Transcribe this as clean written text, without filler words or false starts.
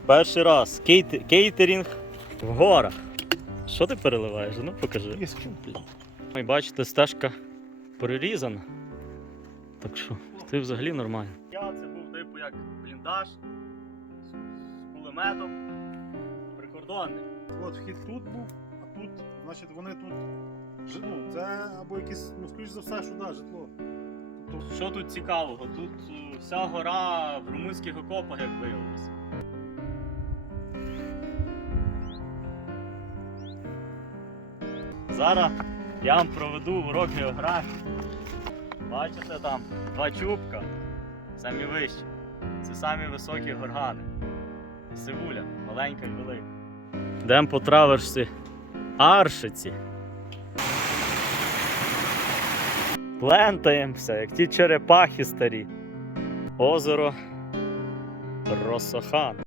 Перший раз. Кейтерінг в горах. Що ти переливаєш? Ну покажи. Ой, бачите, стежка перерізана. Так що, це взагалі нормально. Це був типу як бліндаж з кулеметом. Прикордонник. От вхід тут був, а тут, значить, вони тут. Ну, це або якісь, ну, скоріш за все, що да, житло. Тобто, Що тут цікавого? Тут вся гора в румунських окопах, як виявилося. Зараз я вам проведу урок географії. Бачите там два чубка, самі вищі. Це самі високі горгани. Сивуля, маленька і велика. Йдемо по траверсі Аршиці. Плентаємося, як ті черепахи старі. Озеро Росохан.